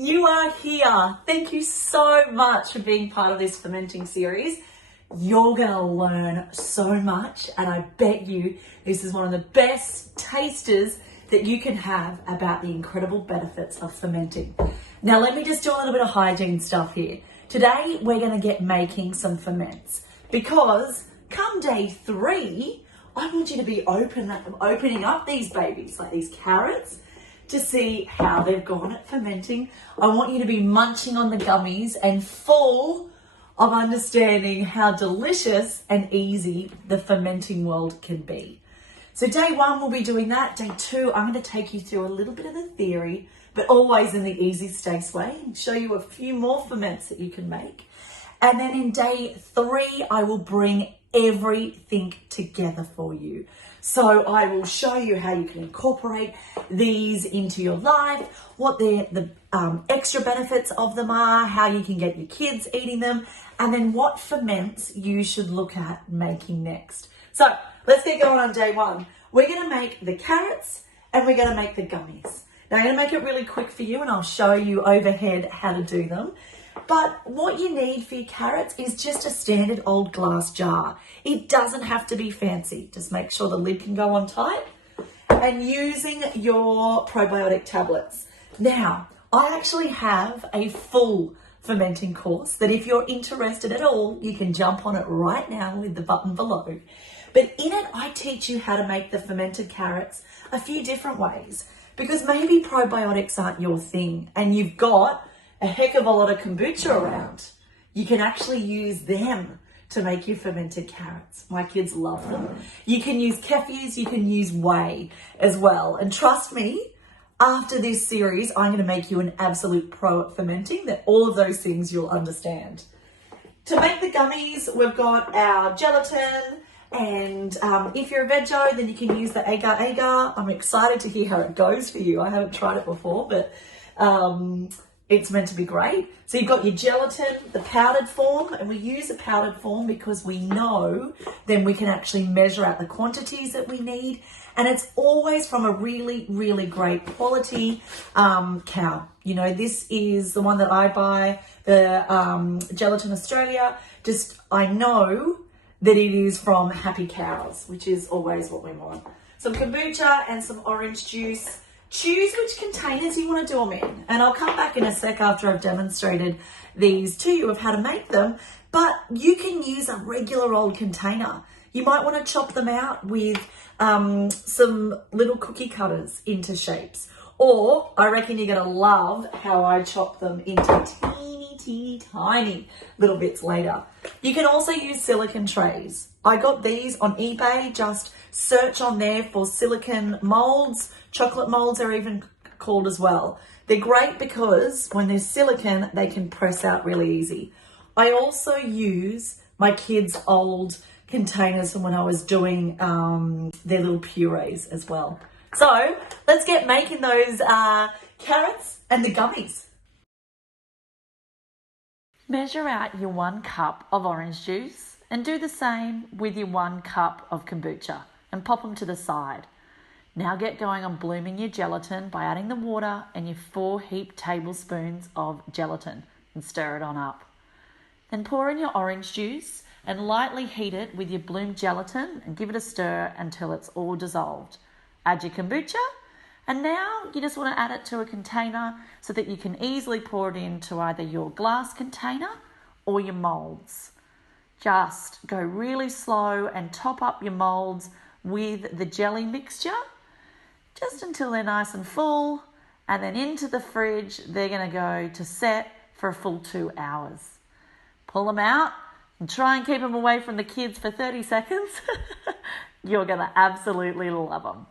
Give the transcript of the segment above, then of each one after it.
You are here. Thank you so much for being part of this fermenting series. You're going to learn so much, and I bet you this is one of the best tasters that you can have about the incredible benefits of fermenting. Now, let me just do a little bit of hygiene stuff here. Today, we're going to get making some ferments because come day 3, I want you to be opening up these babies, like these carrots, to see how they've gone at fermenting. I want you to be munching on the gummies and full of understanding how delicious and easy the fermenting world can be. So day 1, we'll be doing that. Day 2, I'm going to take you through a little bit of the theory, but always in the easy Stace way, and show you a few more ferments that you can make. And then in day 3, I will bring everything together for you. So I will show you how you can incorporate these into your life, what the extra benefits of them are, how you can get your kids eating them, and then what ferments you should look at making next. So let's get going on day 1. We're going to make the carrots and we're going to make the gummies. Now I'm going to make it really quick for you and I'll show you overhead how to do them. But what you need for your carrots is just a standard old glass jar. It doesn't have to be fancy. Just make sure the lid can go on tight. And using your probiotic tablets. Now, I actually have a full fermenting course that if you're interested at all, you can jump on it right now with the button below. But in it, I teach you how to make the fermented carrots a few different ways. Because maybe probiotics aren't your thing and you've got a heck of a lot of kombucha around. You can actually use them to make your fermented carrots. My kids love them. You can use kefirs, you can use whey as well. And trust me, after this series, I'm going to make you an absolute pro at fermenting, that all of those things you'll understand. To make the gummies, we've got our gelatin, and if you're a veggie, then you can use the agar-agar. I'm excited to hear how it goes for you. I haven't tried it before, but it's meant to be great. So you've got your gelatin, the powdered form, and we use a powdered form because we know then we can actually measure out the quantities that we need. And it's always from a really, really great quality cow. You know, this is the one that I buy, the Gelatin Australia. Just, I know that it is from happy cows, which is always what we want. Some kombucha and some orange juice. Choose which containers you want to do them in. And I'll come back in a sec after I've demonstrated these to you of how to make them. But you can use a regular old container. You might want to chop them out with some little cookie cutters into shapes. Or I reckon you're going to love how I chop them into teeny tiny little bits later. You can also use silicone trays. I got these on eBay. Just search on there for silicone molds. Chocolate molds are even called as well. They're great because when there's silicone, they can press out really easy. I also use my kids' old containers from when I was doing their little purees as well. So let's get making those carrots and the gummies. Measure out your 1 cup of orange juice and do the same with your 1 cup of kombucha and pop them to the side. Now get going on blooming your gelatin by adding the water and your 4 heaped tablespoons of gelatin and stir it on up. Then pour in your orange juice and lightly heat it with your bloomed gelatin and give it a stir until it's all dissolved. Add your kombucha, and now you just want to add it to a container so that you can easily pour it into either your glass container or your molds. Just go really slow and top up your molds with the jelly mixture just until they're nice and full, and then into the fridge. They're going to go to set for a full 2 hours. Pull them out and try and keep them away from the kids for 30 seconds. You're going to absolutely love them.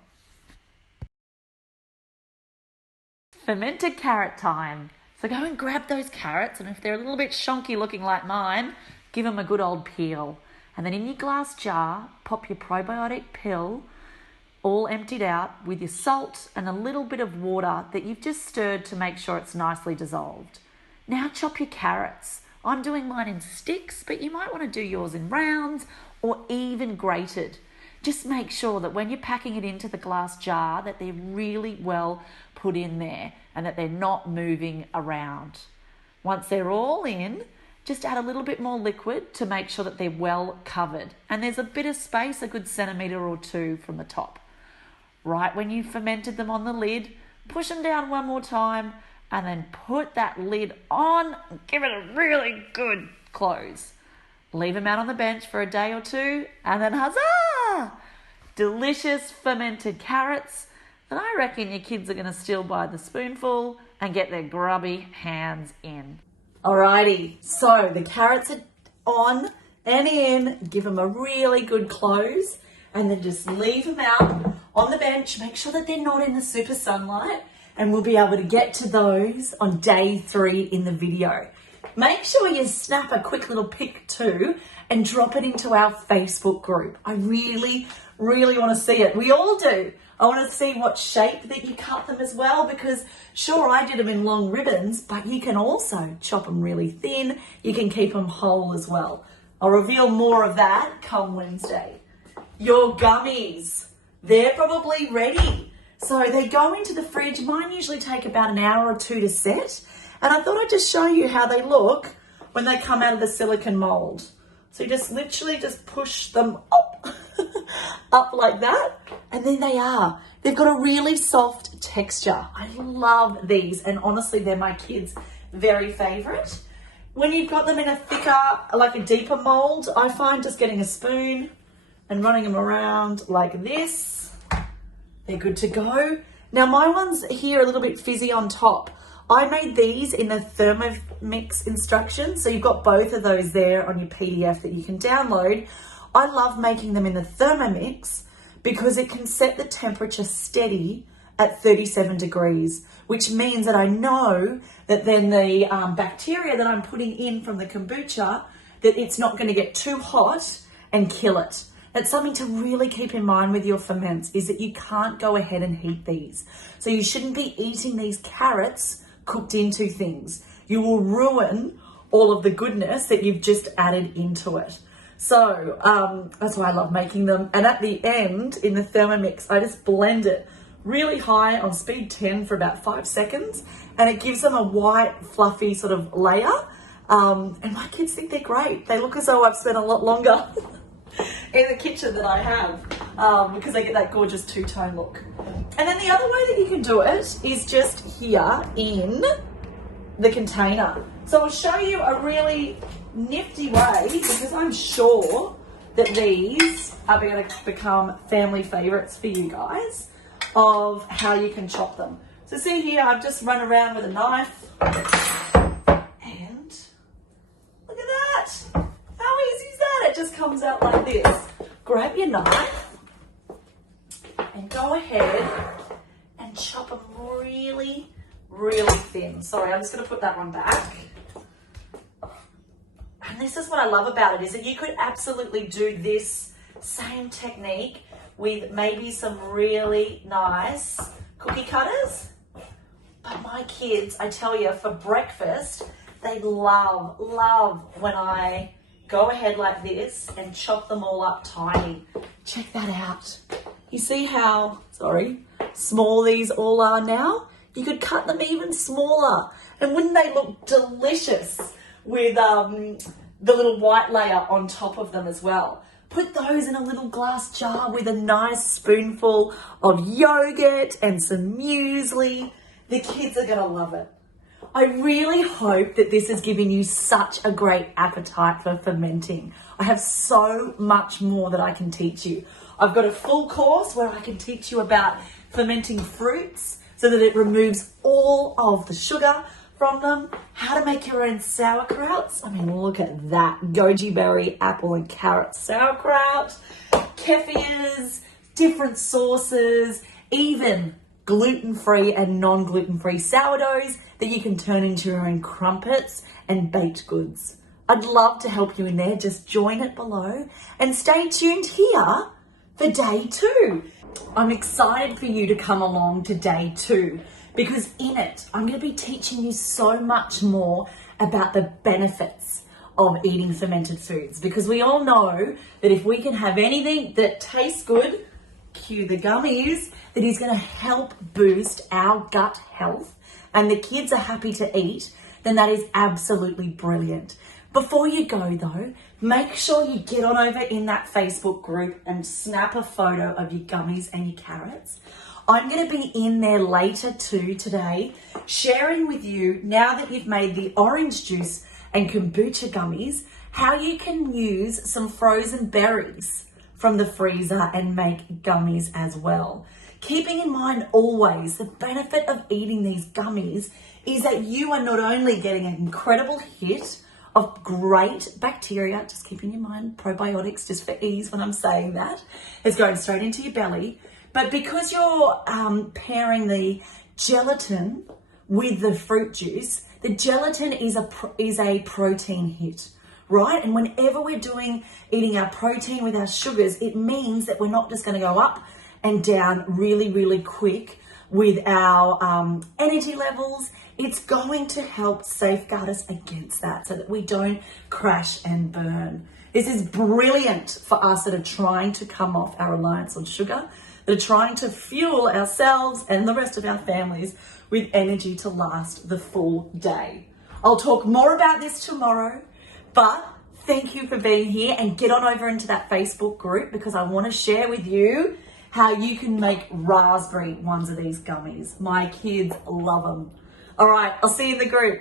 Fermented carrot time. So go and grab those carrots, and if they're a little bit shonky looking like mine, give them a good old peel. And then in your glass jar, pop your probiotic pill, all emptied out, with your salt and a little bit of water that you've just stirred to make sure it's nicely dissolved. Now chop your carrots. I'm doing mine in sticks, but you might want to do yours in rounds or even grated. just make sure that when you're packing it into the glass jar that they're really well put in there and that they're not moving around. Once they're all in, just add a little bit more liquid to make sure that they're well covered. And there's a bit of space, a good centimetre or two from the top. Right when you fermented them on the lid, push them down one more time and then put that lid on and give it a really good close. Leave them out on the bench for a day or two and then huzzah! Delicious fermented carrots that I reckon your kids are going to steal by the spoonful and get their grubby hands in. Alrighty, so the carrots are on and in, give them a really good close and then just leave them out on the bench. Make sure that they're not in the super sunlight and we'll be able to get to those on day 3 in the video. Make sure you snap a quick little pic too and drop it into our Facebook group. I really want to see it. We all do. I want to see what shape that you cut them as well, because sure, I did them in long ribbons, but you can also chop them really thin. You can keep them whole as well. I'll reveal more of that come Wednesday. Your gummies, they're probably ready. So they go into the fridge. Mine usually take about an hour or 2 to set. And I thought I'd just show you how they look when they come out of the silicone mold. So you just literally just push them up, up like that. And then they've got a really soft texture. I love these. And honestly, they're my kids' very favorite. When you've got them in a thicker, like a deeper mold, I find just getting a spoon and running them around like this, they're good to go. Now my one's here a little bit fizzy on top. I made these in the Thermomix instructions. So you've got both of those there on your PDF that you can download. I love making them in the Thermomix because it can set the temperature steady at 37 degrees, which means that I know that then the bacteria that I'm putting in from the kombucha, that it's not going to get too hot and kill it. That's something to really keep in mind with your ferments, is that you can't go ahead and heat these. So you shouldn't be eating these carrots cooked into things. You will ruin all of the goodness that you've just added into it. So that's why I love making them. And at the end in the Thermomix, I just blend it really high on speed 10 for about 5 seconds. And it gives them a white, fluffy sort of layer. And my kids think they're great. They look as though I've spent a lot longer in the kitchen that I have, because they get that gorgeous two-tone look. And then the other way that you can do it is just here in the container. So I'll show you a really nifty way, because I'm sure that these are going to become family favorites for you guys, of how you can chop them. So see here, I've just run around with a knife and look at that. How easy is that? It just comes out like this. Grab your knife and go ahead and chop them really, really thin. Sorry, I'm just going to put that one back. And this is what I love about it, is that you could absolutely do this same technique with maybe some really nice cookie cutters. But my kids, I tell you, for breakfast, they love when I go ahead like this and chop them all up tiny. Check that out. You see how, small these all are now? You could cut them even smaller. And wouldn't they look delicious with the little white layer on top of them as well? Put those in a little glass jar with a nice spoonful of yogurt and some muesli. The kids are going to love it. I really hope that this has given you such a great appetite for fermenting. I have so much more that I can teach you. I've got a full course where I can teach you about fermenting fruits so that it removes all of the sugar from them, how to make your own sauerkrauts. I mean, look at that. Goji berry, apple and carrot sauerkraut, kefirs, different sauces, even gluten-free and non-gluten-free sourdoughs that you can turn into your own crumpets and baked goods. I'd love to help you in there. Just join it below and stay tuned here for day 2. I'm excited for you to come along to day 2, because in it, I'm going to be teaching you so much more about the benefits of eating fermented foods, because we all know that if we can have anything that tastes good, cue the gummies, that is going to help boost our gut health and the kids are happy to eat, then that is absolutely brilliant. Before you go though, make sure you get on over in that Facebook group and snap a photo of your gummies and your carrots. I'm going to be in there later too today, sharing with you, now that you've made the orange juice and kombucha gummies, how you can use some frozen berries from the freezer and make gummies as well. Keeping in mind always the benefit of eating these gummies is that you are not only getting an incredible hit of great bacteria, just keeping in mind probiotics just for ease when I'm saying that, it's going straight into your belly, but because you're pairing the gelatin with the fruit juice, the gelatin is a protein hit, right? And whenever we're eating our protein with our sugars, it means that we're not just going to go up and down really, really quick with our energy levels. It's going to help safeguard us against that so that we don't crash and burn. This is brilliant for us that are trying to come off our reliance on sugar, that are trying to fuel ourselves and the rest of our families with energy to last the full day. I'll talk more about this tomorrow, but thank you for being here, and get on over into that Facebook group because I want to share with you how you can make raspberry ones of these gummies. My kids love them. All right, I'll see you in the group.